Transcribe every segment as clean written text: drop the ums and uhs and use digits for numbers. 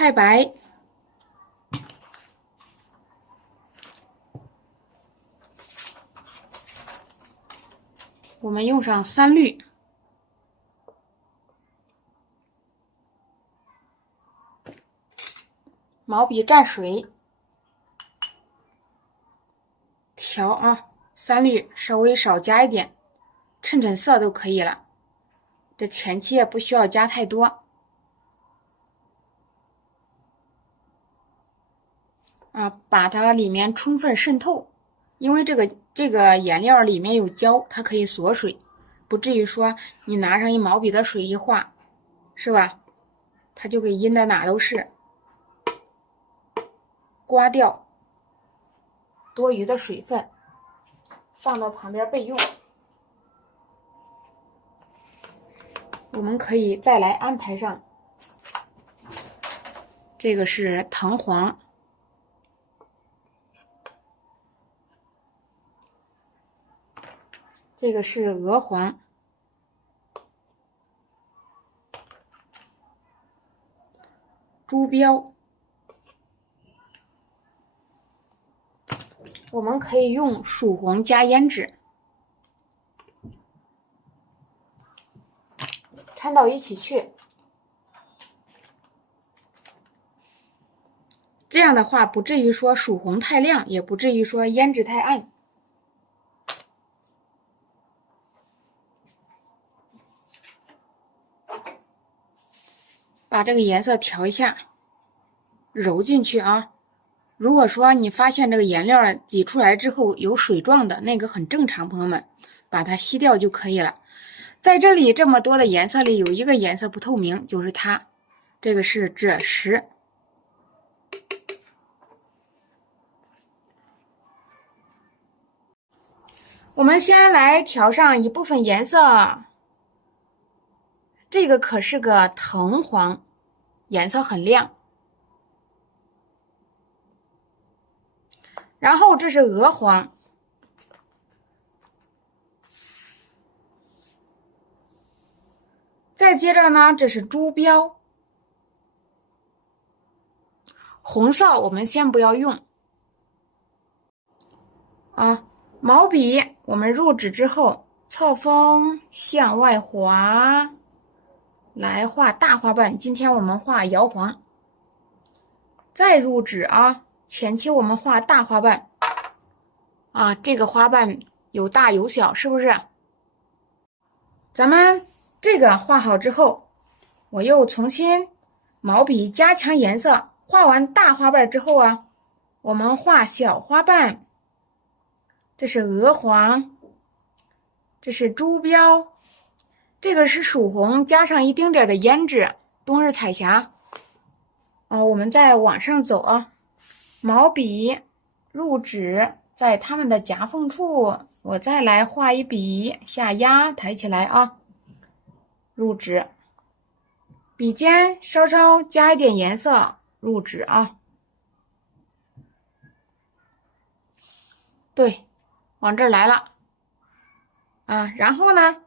太白，我们用上3绿，毛笔蘸水，调啊，3绿稍微少加一点，衬衬色都可以了。这前期也不需要加太多。把它里面充分渗透，因为这个颜料里面有胶，它可以锁水，不至于说你拿上一毛笔的水一画，是吧？它就给阴的哪都是，刮掉多余的水分，放到旁边备用。我们可以再来安排上，这个是藤黄。这个是鹅黄，朱标，我们可以用曙红加胭脂，掺到一起去。这样的话，不至于说曙红太亮，也不至于说胭脂太暗。把这个颜色调一下，揉进去啊。如果说你发现这个颜料挤出来之后有水状的，那个很正常，朋友们，把它吸掉就可以了。在这里这么多的颜色里，有一个颜色不透明，就是它，这个是赭石。我们先来调上一部分颜色，这个可是个藤黄，颜色很亮。然后这是鹅黄，再接着呢，这是朱标。红色我们先不要用啊。毛笔我们入纸之后，侧锋向外滑，来画大花瓣。今天我们画摇黄，再入纸啊。前期我们画大花瓣啊，这个花瓣有大有小，是不是？咱们这个画好之后，我又重新毛笔加强颜色。画完大花瓣之后啊，我们画小花瓣。这是鹅黄，这是朱标，这个是曙红，加上一丁点的胭脂，冬日彩霞。我们再往上走啊，毛笔入纸，在它们的夹缝处，我再来画一笔下压，抬起来啊，入纸，笔尖稍稍加一点颜色，入纸啊。对，往这儿来了啊。然后呢，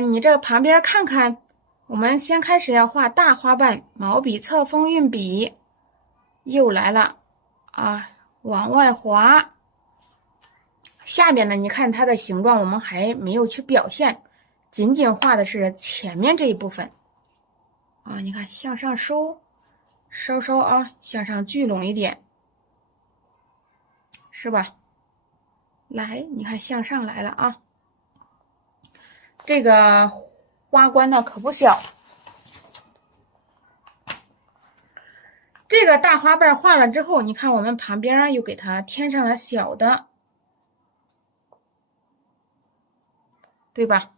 你这个旁边看看，我们先开始要画大花瓣，毛笔侧锋运笔，又来了啊，往外滑。下边呢，你看它的形状，我们还没有去表现，仅仅画的是前面这一部分啊。你看向上收，稍稍啊向上聚拢一点，是吧？来，你看向上来了啊。这个花冠呢可不小，这个大花瓣画了之后，你看我们旁边啊又给它添上了小的，对吧？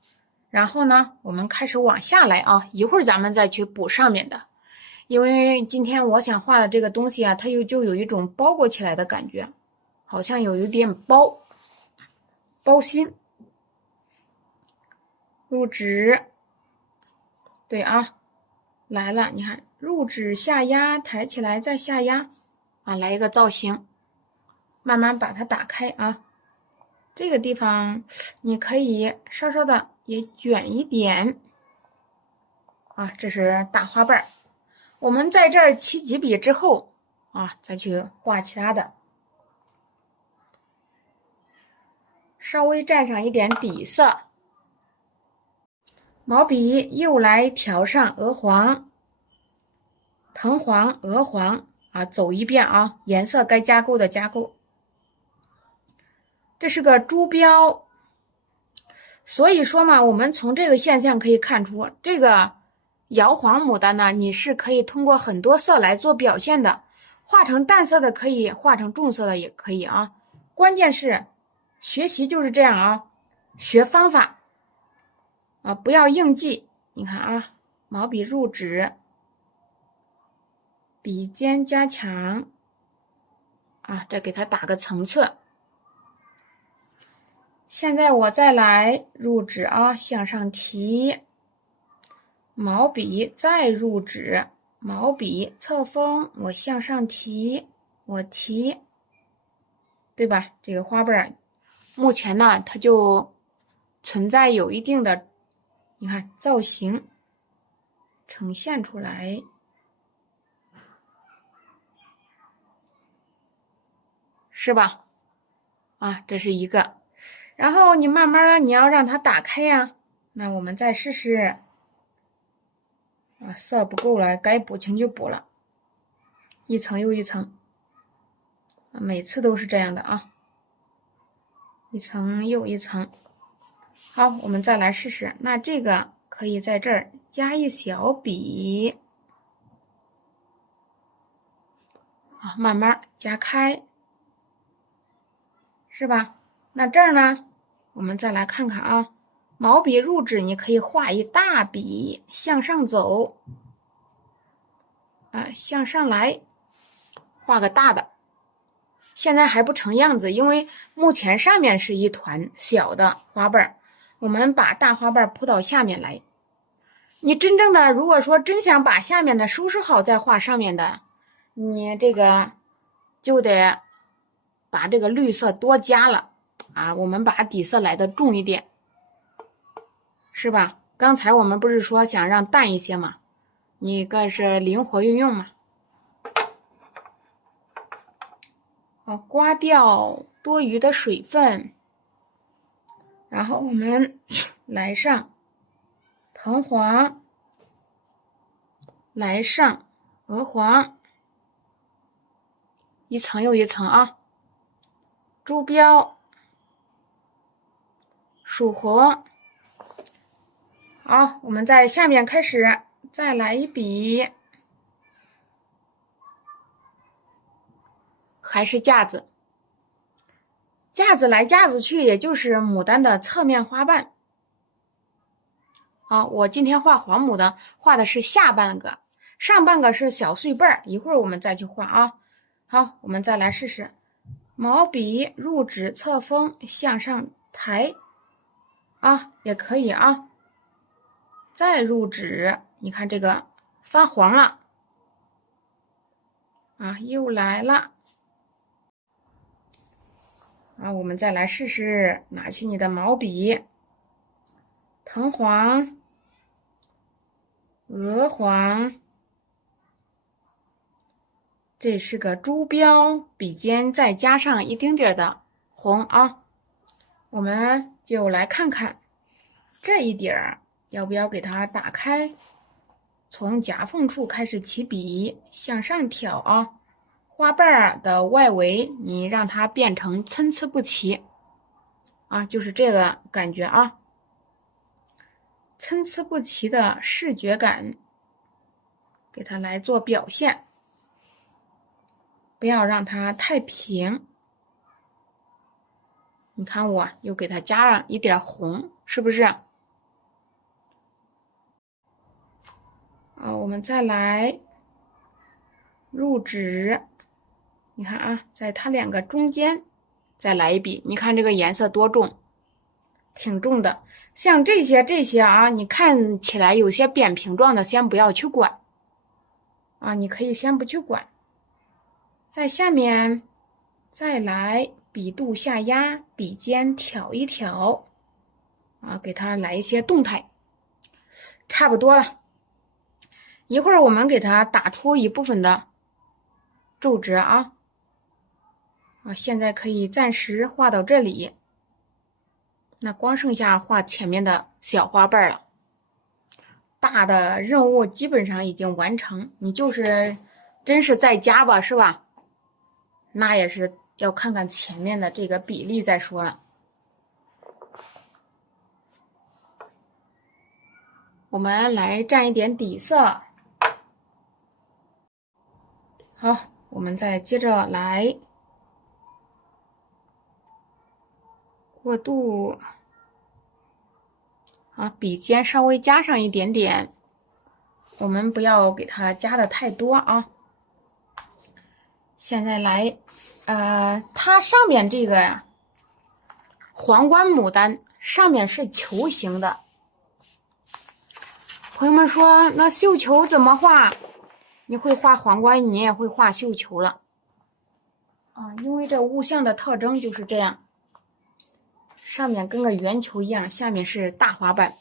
然后呢，我们开始往下来啊，一会儿咱们再去补上面的，因为今天我想画的这个东西啊，它就有一种包裹起来的感觉，好像有一点包心。入纸，对啊，来了，你看入纸下压，抬起来再下压啊，来一个造型，慢慢把它打开啊。这个地方你可以稍稍的也卷一点啊，这是大花瓣。我们在这儿起几笔之后啊，再去画其他的，稍微蘸上一点底色。毛笔又来调上鹅黄、藤黄、鹅黄啊，走一遍啊，颜色该加购的加购。这是个珠标，所以说嘛，我们从这个现象可以看出，这个摇黄牡丹呢，你是可以通过很多色来做表现的，画成淡色的可以，画成重色的也可以啊。关键是学习就是这样啊，学方法啊，不要硬记。你看啊，毛笔入纸，笔尖加强啊，再给它打个层次。现在我再来入纸啊，向上提，毛笔再入纸，毛笔侧锋，我向上提，我提，对吧？这个花瓣目前呢，它就存在有一定的，你看造型呈现出来，是吧？啊，这是一个。然后你慢慢的，你要让它打开呀。那我们再试试。啊，色不够了，该补清就补了，一层又一层，每次都是这样的啊，一层又一层。好，我们再来试试。那这个可以在这儿加一小笔，啊，慢慢加开，是吧？那这儿呢，我们再来看看啊，毛笔入纸，你可以画一大笔向上走，啊，向上来画个大的。现在还不成样子，因为目前上面是一团小的花瓣，我们把大花瓣铺到下面来。你真正的如果说真想把下面的收拾好再画上面的，你这个就得把这个绿色多加了啊，我们把底色来的重一点，是吧？刚才我们不是说想让淡一些吗？你个是灵活运用嘛。刮掉多余的水分，然后我们来上藤黄，来上鹅黄，一层又一层啊。珠标，曙红。好，我们在下面开始再来一笔，还是架子，架子来架子去，也就是牡丹的侧面花瓣。好，我今天画黄牡丹，画的是下半个，上半个是小碎瓣，一会儿我们再去画啊。好，我们再来试试，毛笔入纸侧锋向上抬啊，也可以啊。再入纸，你看这个发黄了啊，又来了。啊，我们再来试试，拿起你的毛笔，藤黄、鹅黄，这是个珠标，笔尖再加上一丁点的红啊。我们就来看看这一点要不要给它打开，从夹缝处开始起笔，向上挑啊。花瓣的外围你让它变成参差不齐啊，就是这个感觉啊，参差不齐的视觉感，给它来做表现，不要让它太平。你看我又给它加上一点红，是不是？我们再来入纸，你看啊，在它两个中间再来一笔，你看这个颜色多重，挺重的。像这些啊，你看起来有些扁平状的，先不要去管啊，你可以先不去管。在下面再来笔肚下压，笔尖挑一挑啊，给它来一些动态，差不多了。一会儿我们给它打出一部分的皱褶啊。现在可以暂时画到这里，那光剩下画前面的小花瓣了。大的任务基本上已经完成，你真是在家吧，是吧？那也是要看看前面的这个比例再说了。我们来蘸一点底色。好，我们再接着来过渡。笔尖稍微加上一点点，我们不要给它加的太多啊。现在来，它上面这个呀，皇冠牡丹上面是球形的。朋友们说，那绣球怎么画？你会画皇冠，你也会画绣球了因为这物象的特征就是这样，上面跟个圆球一样，下面是大花瓣。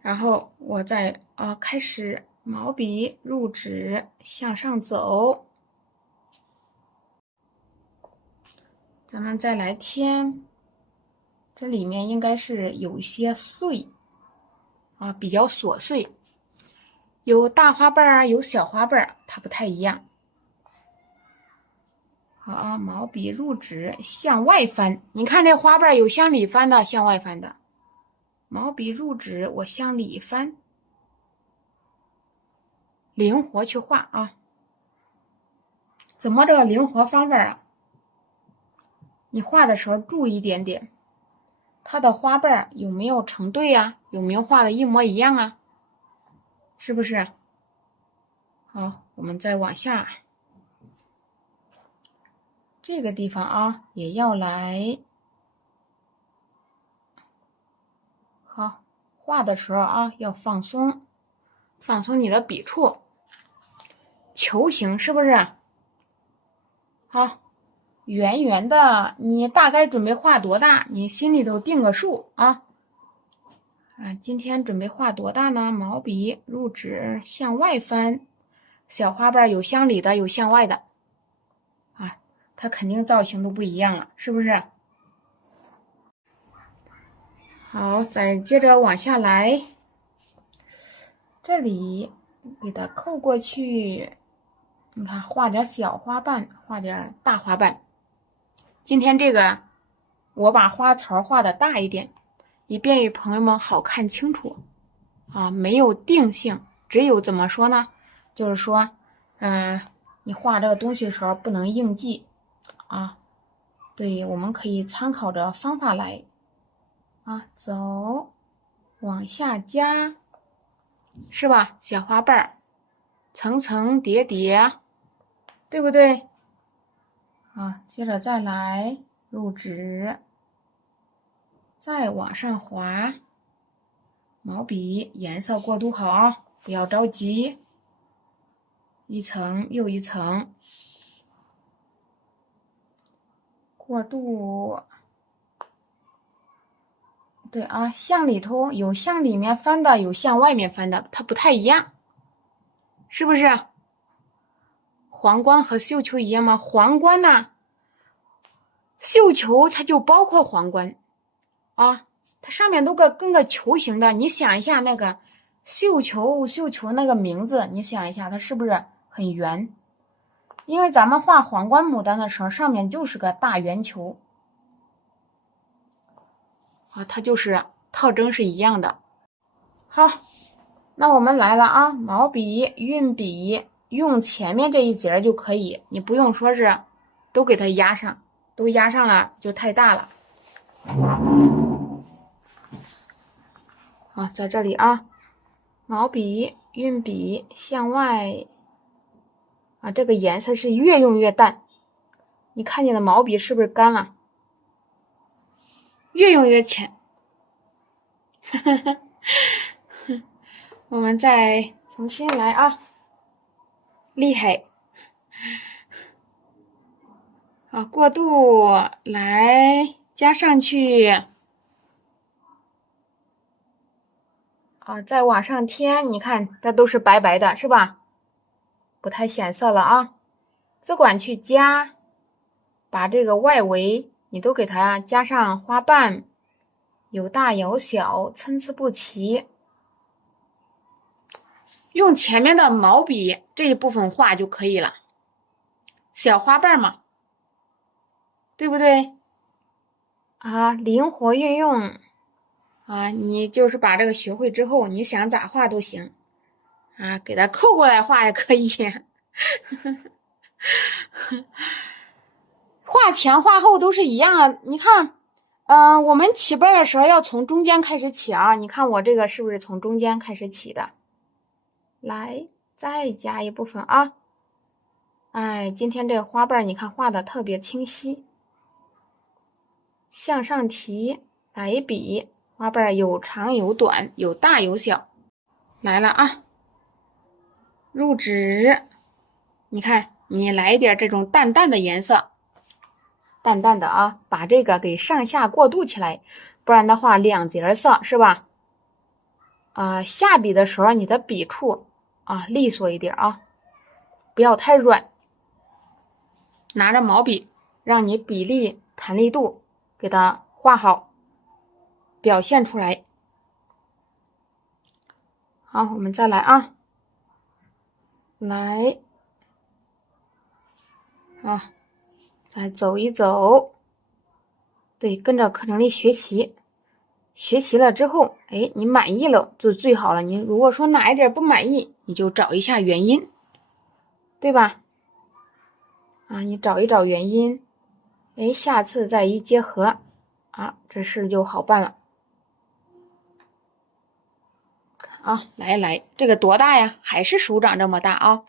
然后我再开始毛笔入纸向上走，咱们再来添，这里面应该是有些碎比较琐碎，有大花瓣有小花瓣，它不太一样。好，毛笔入纸向外翻，你看这花瓣有向里翻的，向外翻的。毛笔入纸，我向里翻，灵活去画啊。怎么这个灵活方法啊？你画的时候注意一点点，它的花瓣有没有成对啊？有没有画的一模一样啊？是不是？好，我们再往下，这个地方也要来。好，画的时候要放松，放松你的笔触。球形是不是？好，圆圆的，你大概准备画多大？你心里头定个数啊。今天准备画多大呢？毛笔入纸向外翻，小花瓣有向里的，有向外的它肯定造型都不一样了，是不是？好，再接着往下来，这里给它扣过去，你看画点小花瓣，画点大花瓣。今天这个我把花槽画的大一点，以便于朋友们好看清楚没有定性，只有怎么说呢？就是说你画这个东西的时候不能硬记对，我们可以参考着方法来走，往下加，是吧？小花瓣层层叠叠，对不对？接着再来入纸，再往上滑，毛笔颜色过渡好不要着急，一层又一层过渡。对向里头有向里面翻的，有向外面翻的，它不太一样，是不是？皇冠和绣球一样吗？皇冠呢，绣球它就包括皇冠它上面都跟个球形的，你想一下那个绣球那个名字，你想一下它是不是很圆？因为咱们画皇冠牡丹的时候，上面就是个大圆球它就是特征是一样的。好，那我们来了毛笔运笔用前面这一节就可以，你不用说是都给它压上，都压上了就太大了。好，在这里毛笔运笔向外这个颜色是越用越淡，你看见的毛笔是不是干了？越用越浅。我们再重新来厉害过渡来加上去啊，再往上添，你看它都是白白的，是吧？不太显色了啊。只管去加，把这个外围你都给它加上花瓣，有大有小，参差不齐。用前面的毛笔这一部分画就可以了，小花瓣嘛，对不对？啊，灵活运用啊，你就是把这个学会之后，你想咋画都行啊，给它扣过来画也可以。画前画后都是一样啊，你看，我们起瓣的时候要从中间开始起啊，你看我这个是不是从中间开始起的？来，再加一部分啊。哎，今天这个花瓣你看画的特别清晰。向上提，来笔，花瓣有长有短，有大有小。来了啊，入纸，你看你来一点这种淡淡的颜色，淡淡的啊，把这个给上下过渡起来，不然的话两节色是吧？下笔的时候你的笔触啊利索一点啊，不要太软。拿着毛笔，让你比例、弹力度给它画好，表现出来。好，我们再来啊，来，啊，再走一走，对，跟着课程里学习，学习了之后，哎，你满意了就最好了。你如果说哪一点不满意，你就找一下原因，对吧？啊，你找一找原因，哎，下次再一结合，啊，这事就好办了。啊，来，这个多大呀？还是手掌这么大啊？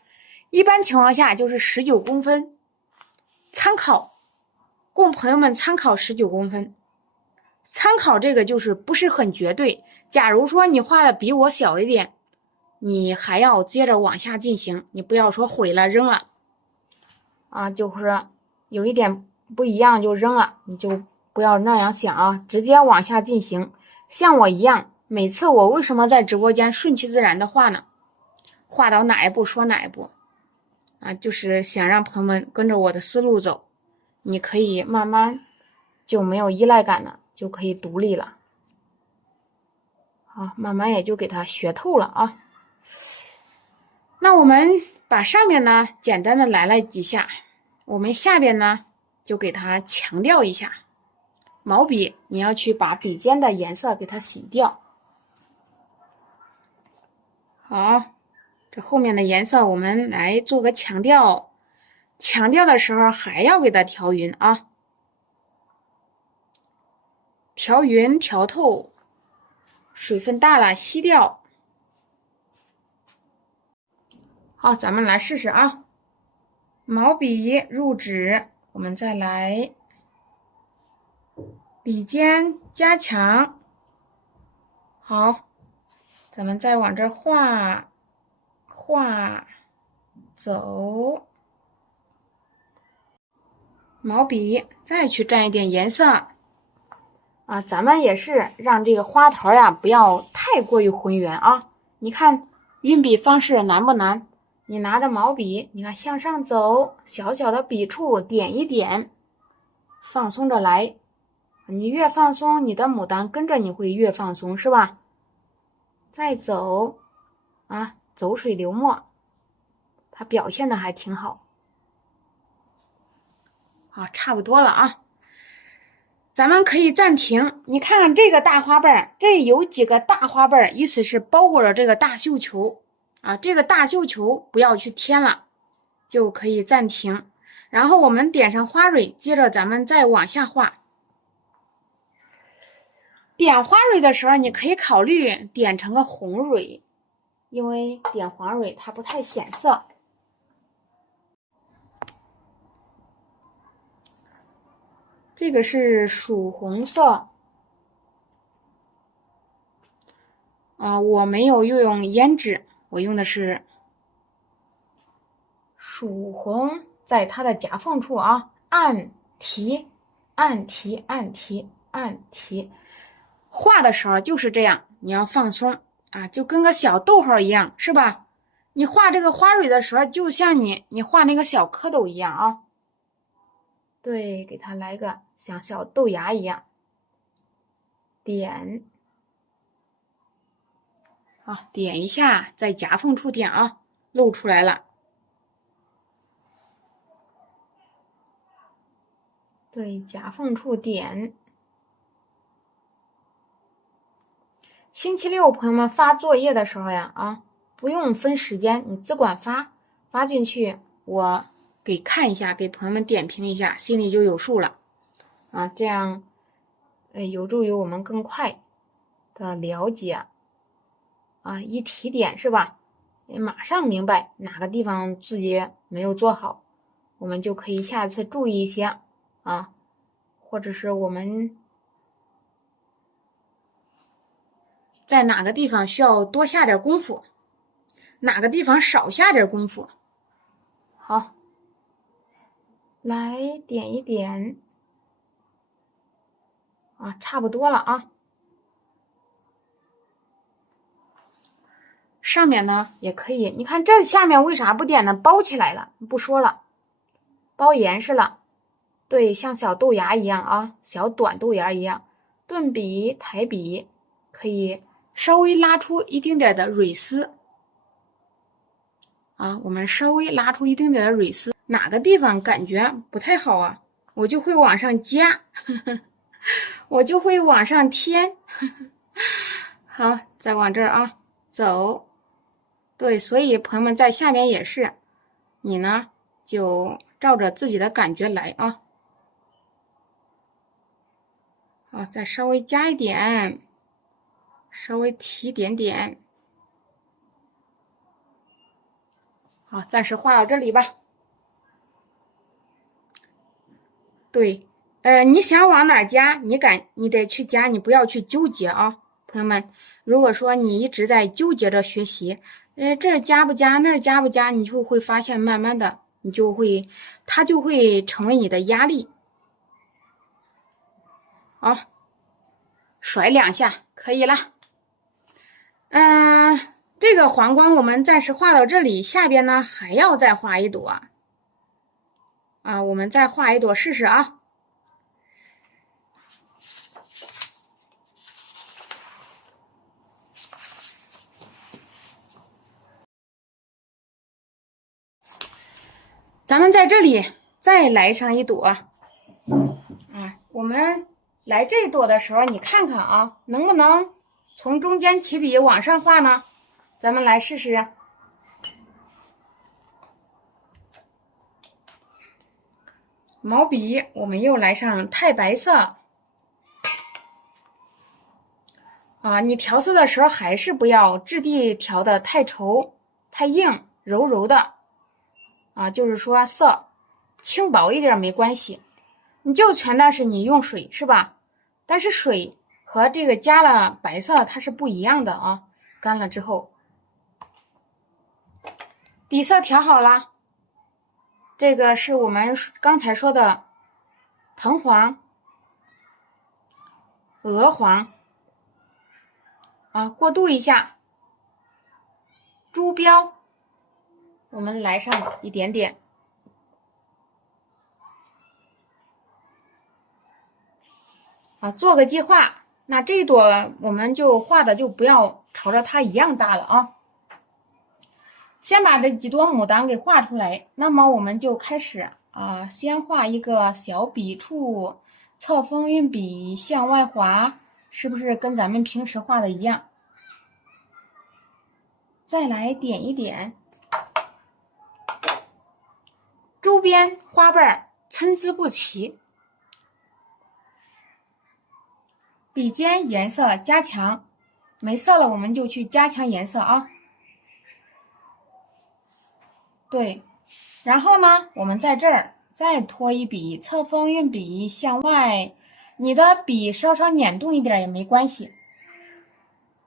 一般情况下就是19公分，参考，供朋友们参考19公分。参考这个就是不是很绝对。假如说你画的比我小一点，你还要接着往下进行，你不要说毁了扔了，啊，就是有一点不一样就扔了，你就不要那样想啊，直接往下进行。像我一样，每次我为什么在直播间顺其自然的画呢？画到哪一步说哪一步啊，就是想让朋友们跟着我的思路走，你可以慢慢就没有依赖感了，就可以独立了。好，慢慢也就给它学透了啊。那我们把上面呢简单的来了几下，我们下边呢就给它强调一下。毛笔你要去把笔尖的颜色给它洗掉。好，这后面的颜色我们来做个强调，强调的时候还要给它调匀啊，调匀调透，水分大了吸掉。好，咱们来试试啊，毛笔入纸，我们再来笔尖加强。好，咱们再往这画走，毛笔再去蘸一点颜色啊，咱们也是让这个花桃呀不要太过于浑圆啊。你看运笔方式难不难？你拿着毛笔，你看向上走，小小的笔触点一点，放松着来。你越放松，你的牡丹跟着你会越放松，是吧？再走啊，走水流墨，它表现的还挺好。好，差不多了啊，咱们可以暂停。你看看这个大花瓣，这有几个大花瓣，意思是包裹着这个大绣球啊。这个大绣球不要去添了，就可以暂停。然后我们点上花蕊，接着咱们再往下画。点花蕊的时候，你可以考虑点成个红蕊，因为点黄蕊它不太显色。这个是曙红色，我没有用胭脂，我用的是曙红，在它的夹缝处啊，按提，按提，按提，按提。画的时候就是这样，你要放松啊，就跟个小逗号一样，是吧？你画这个花蕊的时候，就像你画那个小蝌蚪一样啊。对，给它来个像小豆芽一样，点，好，点一下，在夹缝处点啊，露出来了。对，夹缝处点。星期六，朋友们发作业的时候呀，不用分时间，你只管发进去，我给看一下，给朋友们点评一下，心里就有数了啊。这样，有助于我们更快的了解啊，一提点是吧？马上明白哪个地方自己没有做好，我们就可以下次注意一些啊，或者是我们在哪个地方需要多下点功夫，哪个地方少下点功夫。好，来点一点啊，差不多了啊。上面呢也可以，你看这下面为啥不点呢？包起来了，不说了，包严实了。对，像小豆芽一样啊，小短豆芽一样。顿笔、抬笔可以稍微拉出一丁点的蕊丝啊，我们稍微拉出一丁点的蕊丝，哪个地方感觉不太好啊，我就会往上加，我就会往上添。好，再往这儿啊走。对，所以朋友们在下面也是，你呢就照着自己的感觉来啊。好，再稍微加一点，稍微提一点点。好，暂时画到这里吧。对，你想往哪加，你得去加，你不要去纠结啊，朋友们。如果说你一直在纠结着学习，这儿加不加，那儿加不加，你就会发现，慢慢的，它就会成为你的压力。好，甩2下，可以了。这个皇冠我们暂时画到这里，下边呢还要再画一朵啊，我们再画一朵试试啊。咱们在这里再来上一朵啊，我们来这朵的时候，你看看啊，能不能从中间起笔往上画呢？咱们来试试。毛笔我们又来上太白色啊，你调色的时候还是不要质地调的太稠、太硬，柔柔的啊，就是说色轻薄一点没关系，你就全当是你用水是吧？但是水和这个加了白色它是不一样的啊。干了之后，底色调好了，这个是我们刚才说的藤黄、鹅黄啊，过渡一下。朱标我们来上一点点啊，做个计划。那这一朵我们就画的就不要朝着它一样大了啊。先把这几朵牡丹给画出来，那么我们就开始先画一个小笔触，侧锋运笔向外滑，是不是跟咱们平时画的一样？再来点一点，周边花瓣参差不齐，笔尖颜色加强，没色了我们就去加强颜色啊。对，然后呢，我们在这儿再拖一笔，侧锋运笔向外，你的笔稍稍捻动一点也没关系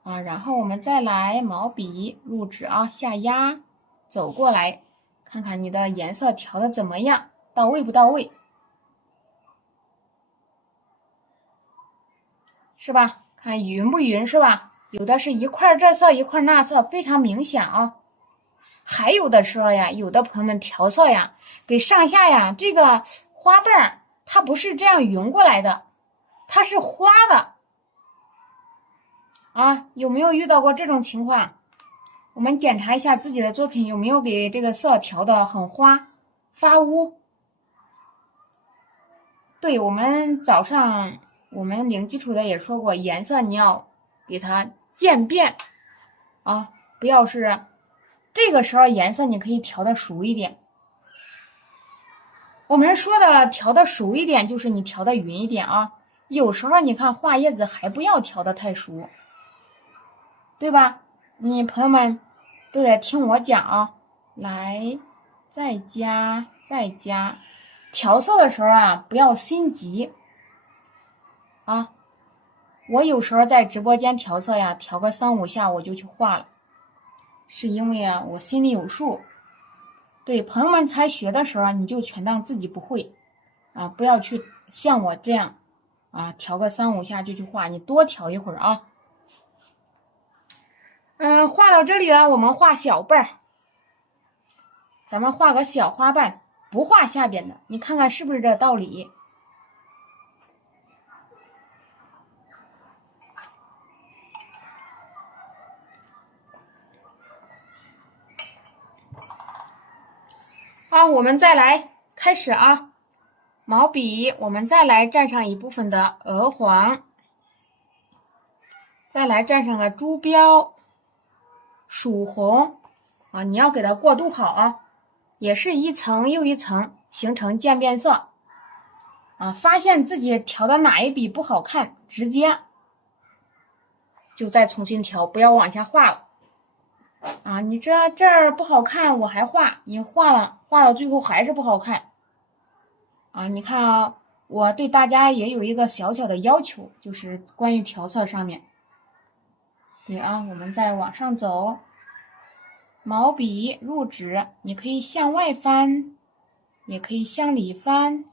啊。然后我们再来毛笔入纸啊，下压，走过来，看看你的颜色调的怎么样，到位不到位，是吧？看匀不匀是吧？有的是一块这色一块那色，非常明显啊。还有的时候呀，有的朋友们调色呀，给上下呀这个花瓣它不是这样匀过来的，它是花的啊。有没有遇到过这种情况？我们检查一下自己的作品有没有给这个色调的很花发乌。对，我们早上我们零基础的也说过，颜色你要给它渐变啊，不要是这个时候颜色你可以调的熟一点。我们说的调的熟一点，就是你调的匀一点啊。有时候你看画叶子还不要调的太熟，对吧？你朋友们都得听我讲啊。来，再加，调色的时候啊，不要心急啊。我有时候在直播间调色呀，调个3、5下我就去画了，是因为啊，我心里有数。对，朋友们才学的时候，你就全当自己不会啊，不要去像我这样啊，调个3、5下就去画，你多调一会儿啊。画到这里了，我们画小瓣儿，咱们画个小花瓣，不画下边的，你看看是不是这道理？好，我们再来开始啊。毛笔，我们再来蘸上一部分的鹅黄，再来蘸上个朱标、曙红啊，你要给它过渡好啊，也是一层又一层形成渐变色啊。发现自己调的哪一笔不好看，直接就再重新调，不要往下画了啊。你这儿不好看，我还画，你画到最后还是不好看啊。你看啊，我对大家也有一个小小的要求，就是关于调色上面。对啊，我们再往上走，毛笔入纸，你可以向外翻，也可以向里翻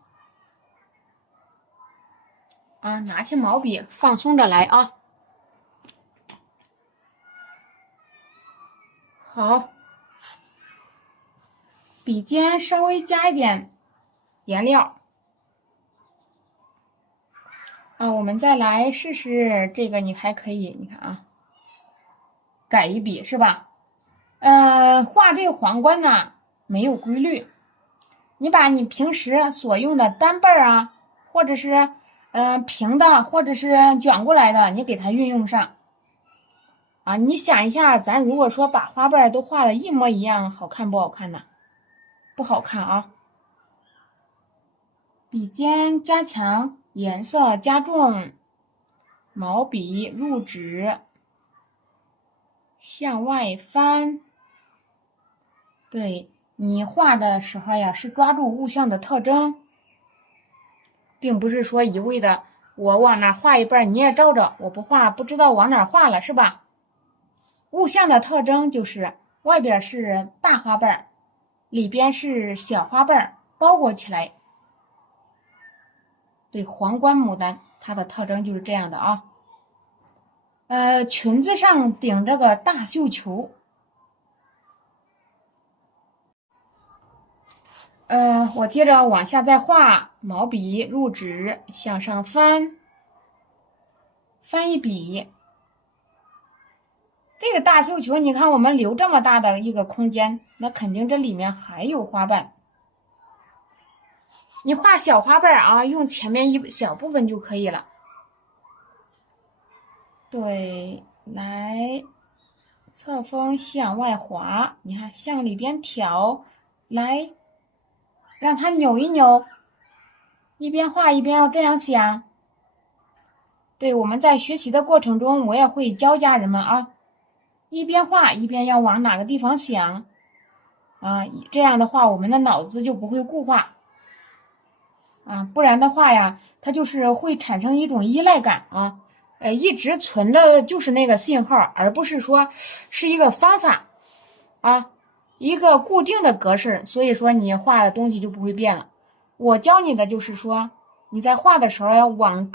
啊。拿起毛笔，放松着来啊。好，笔尖稍微加一点颜料啊。我们再来试试这个，你还可以，你看啊，改一笔是吧？画这个皇冠呢，没有规律。你把你平时所用的单瓣啊，或者是平的，或者是卷过来的，你给它运用上啊。你想一下，咱如果说把花瓣都画的一模一样，好看不好看呢？不好看啊。笔尖加强，颜色加重，毛笔入纸，向外翻。对，你画的时候呀，是抓住物象的特征，并不是说一味的我往哪画一半你也照着，我不画不知道往哪画了，是吧？物象的特征就是外边是大花瓣，里边是小花瓣包裹起来。对，皇冠牡丹它的特征就是这样的啊。裙子上顶着个大绣球。我接着往下再画，毛笔入纸，向上翻，翻一笔。这个大绣球，你看我们留这么大的一个空间，那肯定这里面还有花瓣。你画小花瓣啊，用前面一小部分就可以了。对，来，侧锋向外滑，你看向里边挑，来，让它扭一扭。一边画一边要这样想。对，我们在学习的过程中，我也会教家人们啊，一边画一边要往哪个地方想啊，这样的话我们的脑子就不会固化啊，不然的话呀，它就是会产生一种依赖感啊，一直存的就是那个信号，而不是说是一个方法啊，一个固定的格式，所以说你画的东西就不会变了。我教你的就是说，你在画的时候要往